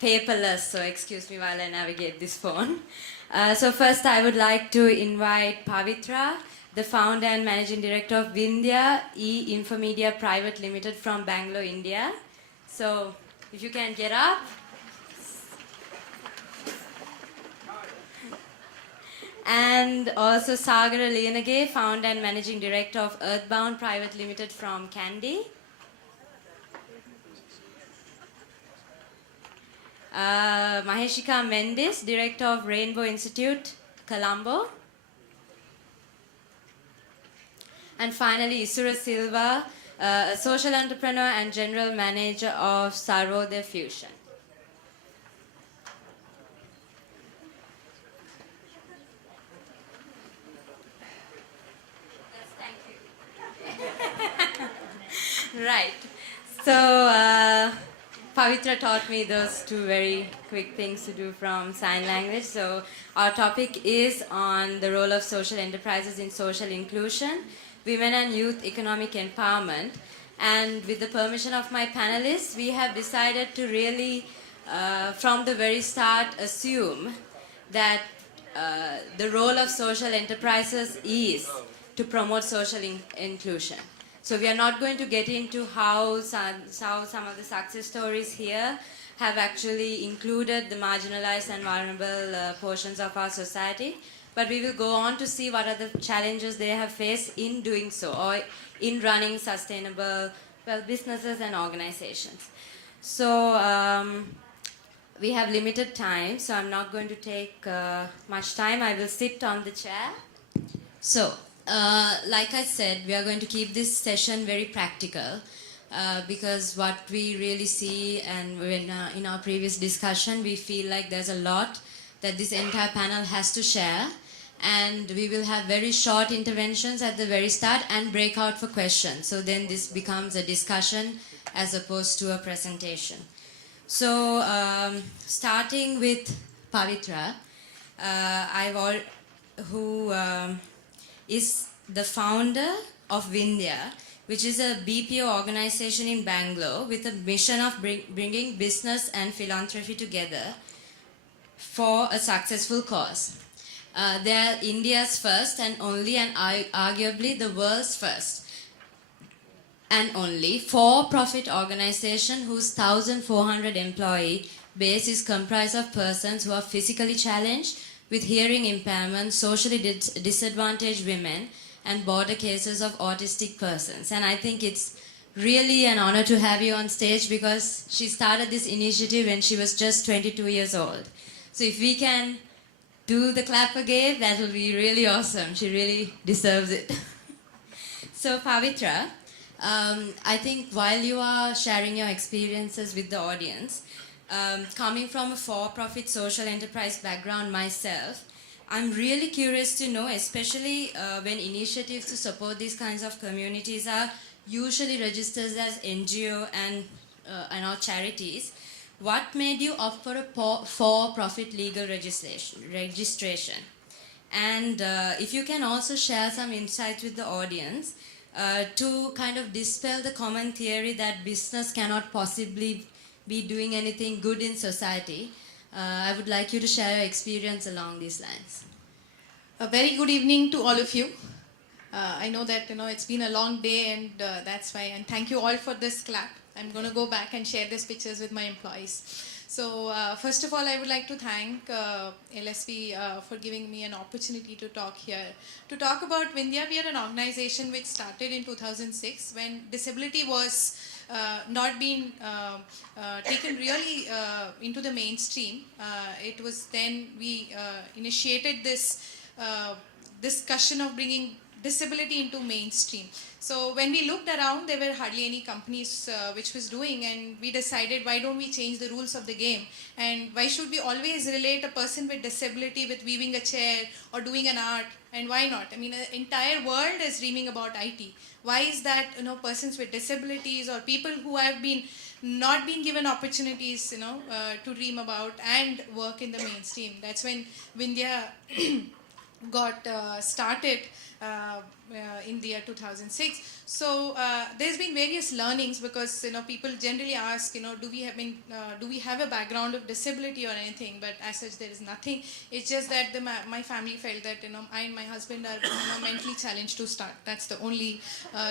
paperless, so excuse me while I navigate this phone. So first I would like to invite Pavitra, the founder and managing director of Vindhya Infomedia Private Limited from Bangalore, India. So if you can get up. And also Sagar Lianage, founder and managing director of Earthbound Private Limited from Kandy. Maheshika Mendes, director of Rainbow Institute, Colombo. And finally, Isura Silva, a social entrepreneur and general manager of Sarvodaya Fusion. Right. So, Pavitra taught me those two very quick things to do from sign language. So, our topic is on the role of social enterprises in social inclusion, women and youth economic empowerment. And with the permission of my panelists, we have decided to really, from the very start, assume that the role of social enterprises is to promote social inclusion. So we are not going to get into how some of the success stories here have actually included the marginalized and vulnerable portions of our society, but we will go on to see what are the challenges they have faced in doing so, or in running sustainable businesses and organizations. So we have limited time, so I'm not going to take much time. I will sit on the chair. So, like I said, we are going to keep this session very practical because what we really see, and when, in our previous discussion, we feel like there's a lot that this entire panel has to share, and we will have very short interventions at the very start and break out for questions. So then this becomes a discussion as opposed to a presentation. So starting with Pavitra, who is the founder of Vindhya, which is a BPO organization in Bangalore with a mission of bringing business and philanthropy together for a successful cause. They are India's first and only, and arguably the world's first and only for-profit organization whose 1,400 employee base is comprised of persons who are physically challenged, with hearing impairment, socially disadvantaged women, and border cases of autistic persons. And I think it's really an honor to have you on stage because she started this initiative when she was just 22 years old. So if we can do the clap again, that will be really awesome. She really deserves it. So Pavitra, I think while you are sharing your experiences with the audience, coming from a for-profit social enterprise background myself, I'm really curious to know, especially when initiatives to support these kinds of communities are usually registered as NGO and our charities, what made you opt for a for-profit legal registration? And if you can also share some insights with the audience to kind of dispel the common theory that business cannot possibly be doing anything good in society. I would like you to share your experience along these lines. A very good evening to all of you. I know that it's been a long day, and that's why. And thank you all for this clap. I'm going to go back and share these pictures with my employees. So first of all, I would like to thank LSV for giving me an opportunity to talk here. To talk about Vindhya, we are an organization which started in 2006 when disability was not being taken really into the mainstream. It was then we initiated this discussion of bringing disability into mainstream. So when we looked around, there were hardly any companies which was doing, and we decided, why don't we change the rules of the game, and why should we always relate a person with disability with weaving a chair or doing an art, and why not? I mean, the entire world is dreaming about IT. Why is that persons with disabilities or people who have been not being given opportunities to dream about and work in the mainstream? That's when Vindhya got started in the year 2006. So there's been various learnings, because people generally ask, do we have a background of disability or anything? But as such, there is nothing. It's just that my family felt that I and my husband are mentally challenged to start. That's the only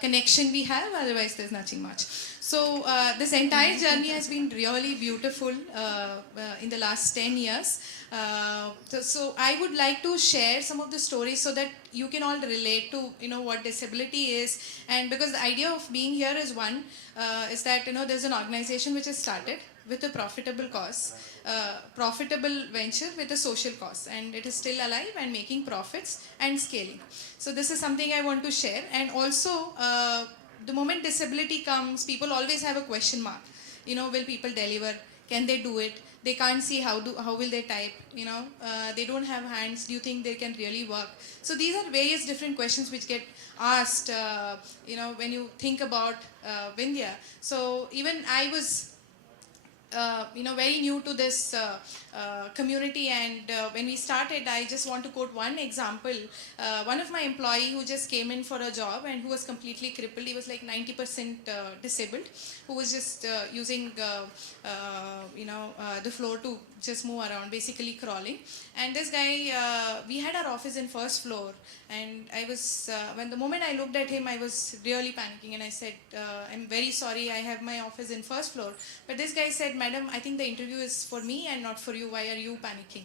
connection we have. Otherwise, there's nothing much. So this entire journey has been really beautiful in the last 10 years. So I would like to share some of the stories so that you can all relate to what disability is. And because the idea of being here is one, is that there's an organization which has started with a profitable cause, profitable venture with a social cause, and it is still alive and making profits and scaling. So this is something I want to share. And also, the moment disability comes, people always have a question mark. Will people deliver? Can they do it? They can't see, how will they type? They don't have hands. Do you think they can really work? So these are various different questions which get asked, when you think about Vindhya. So even I was very new to this community, and when we started, I just want to quote one example. One of my employee who just came in for a job and who was completely crippled, he was like 90% disabled, who was just using the floor to just move around, basically crawling. And this guy, we had our office in first floor, and I was when the moment I looked at him, I was really panicking, and I said, I'm very sorry, I have my office in first floor. But this guy said, madam, I think the interview is for me and not for you. Why are you panicking?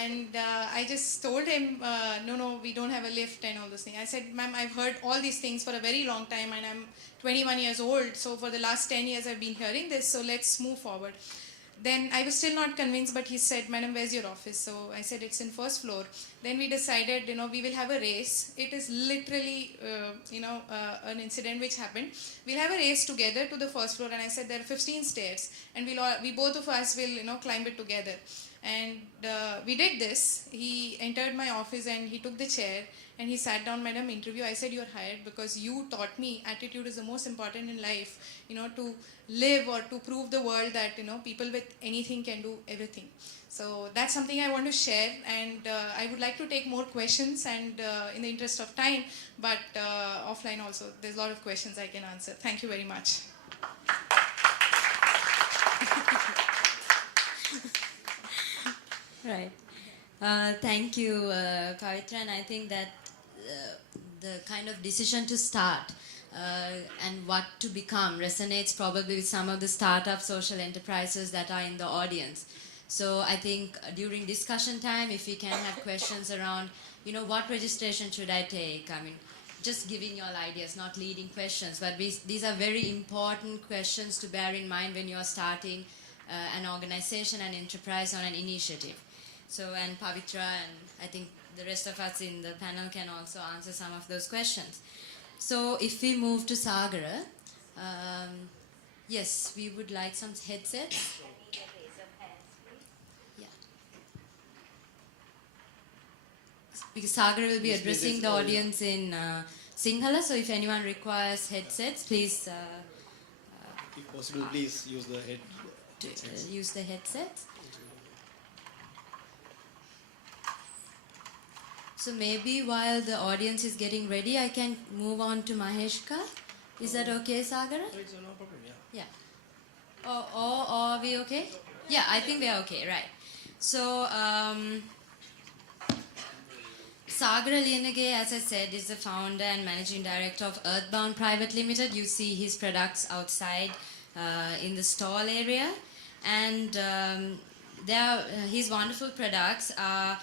And I just told him, no, we don't have a lift and all those things. I said, ma'am, I've heard all these things for a very long time, and I'm 21 years old. So for the last 10 years, I've been hearing this. So let's move forward. Then I was still not convinced, but he said, madam, where's your office? So I said, it's in first floor. Then we decided, we will have a race. It is literally, an incident which happened. We'll have a race together to the first floor. And I said, there are 15 stairs, and we both of us will, climb it together. And we did this. He entered my office and he took the chair and he sat down, madam, interview. I said, you're hired because you taught me attitude is the most important in life, to live or to prove the world that, people with anything can do everything. So that's something I want to share, and I would like to take more questions, and in the interest of time, but offline also, there's a lot of questions I can answer. Thank you very much. Right. Thank you, Pavitra, and I think that the kind of decision to start and what to become resonates probably with some of the startup social enterprises that are in the audience. So I think during discussion time, if we can have questions around, what registration should I take? I mean, just giving you all ideas, not leading questions, but these are very important questions to bear in mind when you are starting an organization, an enterprise, or an initiative. So, and Pavitra and I think the rest of us in the panel can also answer some of those questions. So, if we move to Sagara, yes, we would like some headsets. Yeah. Because Sagara will be addressing the audience in Sinhala, so if anyone requires headsets, please if possible, please use the use the headsets. So maybe while the audience is getting ready, I can move on to Maheshka. Is that okay, Sagara? No problem, yeah. Yeah. Or are we okay? Yeah, I think we are okay, right. So, Sagara Lienage, as I said, is the founder and managing director of Earthbound Private Limited. You see his products outside in the stall area. And his wonderful products are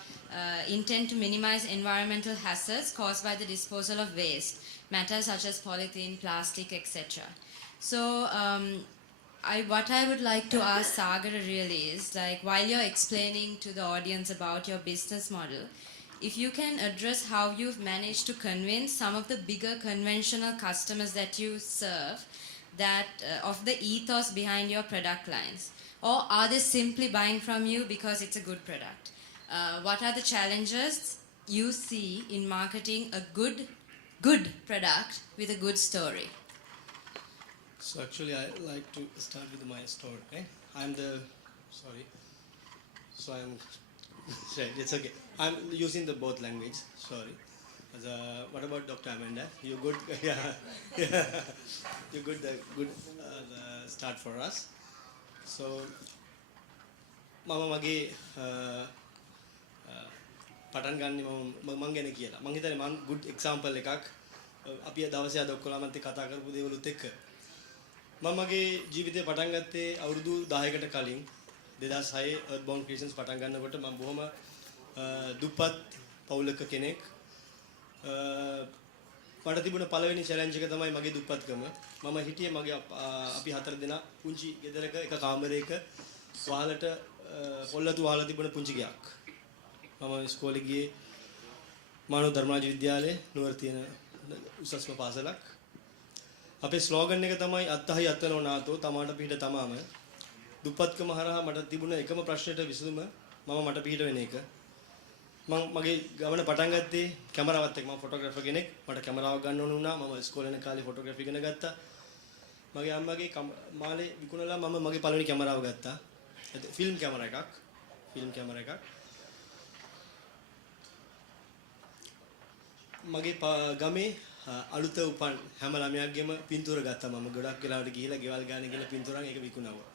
intend to minimize environmental hazards caused by the disposal of waste, matters such as polythene, plastic, etc. So, what I would like to ask Sagara really is, like, while you're explaining to the audience about your business model, if you can address how you've managed to convince some of the bigger conventional customers that you serve that of the ethos behind your product lines, or are they simply buying from you because it's a good product? What are the challenges you see in marketing a good product with a good story? So actually, I like to start with my story. Okay? I'm Right, it's okay. I'm using the both language. Sorry. What about Dr. Amanda? You good? Yeah, yeah. You good? Good the start for us. So, මම මගේ පටන් ගන්න මම ගැන කියලා. මම හිතන්නේ මම good example එකක් අපි දවසේ අද ඔක්කොලමත් එක්ක කතා කරපු දේවලුත් එක්ක මම මගේ ජීවිතේ පටන් ගත්තේ අවුරුදු 10කට කලින් 2006 Earthbound Creations පටන් ගන්නකොට මම බොහොම දුප්පත් පවුලක කෙනෙක්. මට තිබුණ පළවෙනි challenge එක තමයි මගේ දුප්පත්කම. මම හිටියේ මගේ අපි හතර දෙනා පුංචි ගෙදරක එක කාමරයක වහලට පොල්ලතු වහලා තිබුණ පුංචි ගයක්. මම ඉස්කෝලේ ගියේ මානව ධර්මාජ විද්‍යාලයේ නුවර තියෙන උසස්ම පාසලක්. අපේ ස්ලෝගන් එක තමයි අත්තහයි අත්තනෝ නාතෝ තමාට පිට තමාම. දුප්පත්කම හරහා මට තිබුණ එකම ප්‍රශ්නෙට විසඳුම මට පිට වෙන එක. මම මගේ ගමන පටන් ගත්තේ කැමරාවත් එක්ක. මම ෆොටෝග්‍රැෆර් කෙනෙක්. මට කැමරාවක් ගන්න ඕන වුණා. මම ඉස්කෝලේ යන කාලේ ෆොටෝග්‍රැෆි ඉගෙන ගත්තා. මගේ අම්මගේ මාලේ විකුණලා මම මගේ පළවෙනි කැමරාව ගත්තා. ෆිල්ම් කැමරා එකක්. මගේ ගමේ අලුත උපන් හැම ළමයාගෙම පින්තූර ගත්තා. මම ගොඩක් වෙලාවට ගිහිලා ගෙවල් ගානේ ගිහලා පින්තූරන් ඒක විකුණනවා.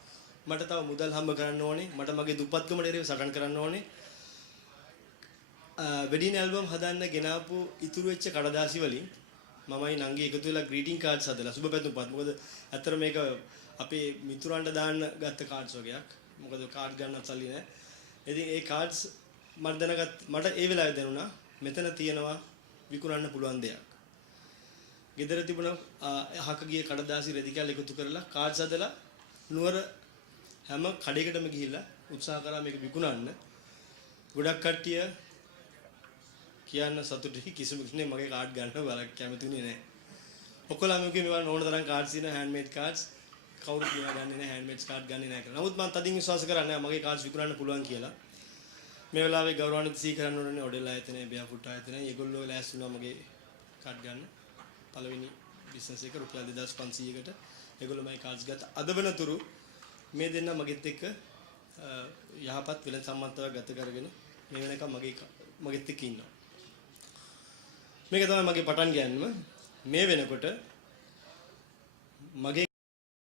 මට තව මුදල් හම්බ කරන්න ඕනේ. මට මගේ දුප්පත්කමට එරෙහිව සටන් කරන්න ඕනේ. වෙඩින් ඇල්බම් හදන්න ගෙනාපු ඉතුරු වෙච්ච කඩදාසි වලින් මමයි නංගි එකතු වෙලා ග්‍රීටින් කාඩ්ස් හදලා සුබ පැතුම්පත්. මොකද ඇත්තට මේක අපේ මිතුරන්ට දාන්න ගත්ත කාඩ්ස් වගේක්. මොකද කාඩ් ගන්නත් සල්ලි නැහැ. ඉතින් ඒ කාඩ්ස් මට ඒ වෙලාවේ දැනුණා මෙතන තියෙනවා විකුණන්න පුළුවන් දෙයක්. ගෙදර තිබුණ අහක ගිය කඩදාසි රෙදි කැල් එකතු කරලා කාඩ්ස් හදලා නුවර හැම කඩේකටම ගිහිල්ලා උත්සාහ කරා මේක විකුණන්න. ගොඩක් කට්ටිය කියන්න සතුටුයි කිසිම කෙනෙක් මගේ කාඩ් ගන්න බලක් කැමතිුනේ නැහැ. ඔක්කොලම මේවා ඕන තරම් කාඩ්ස් ඉන හෑන්ඩ්මේඩ් කාඩ්ස් කවුරුත් මේවා ගන්නේ නැහැ හෑන්ඩ්මේඩ්ස් කාඩ් ගන්නේ නැහැ කියලා. නමුත් මම තදින් විශ්වාස කරන්නේ මගේ කාඩ්ස් විකුණන්න පුළුවන් කියලා. මේ වෙලාවේ ගෞරවාන්විත සී කරන්න ඕනේ ඔඩෙල් ආයතනයේ බියාෆුට් ආයතනයේ ඒගොල්ලෝ ලෑස්ති වුණා මගේ කාඩ් ගන්න. පළවෙනි බිස්නස් එක රුපියල් 2500කට ඒගොල්ලෝ මගේ කාඩ්ස් ගත්තා. අද වෙනතුරු මේ දෙන්න මගෙත් එක්ක යහපත් වෙළඳ සම්මතව ගත කරගෙන මේ වෙනකම් මගෙත් එක්ක ඉන්නවා. මේක තමයි මගේ පටන් ගෑන්ම. මේ වෙනකොට මගේ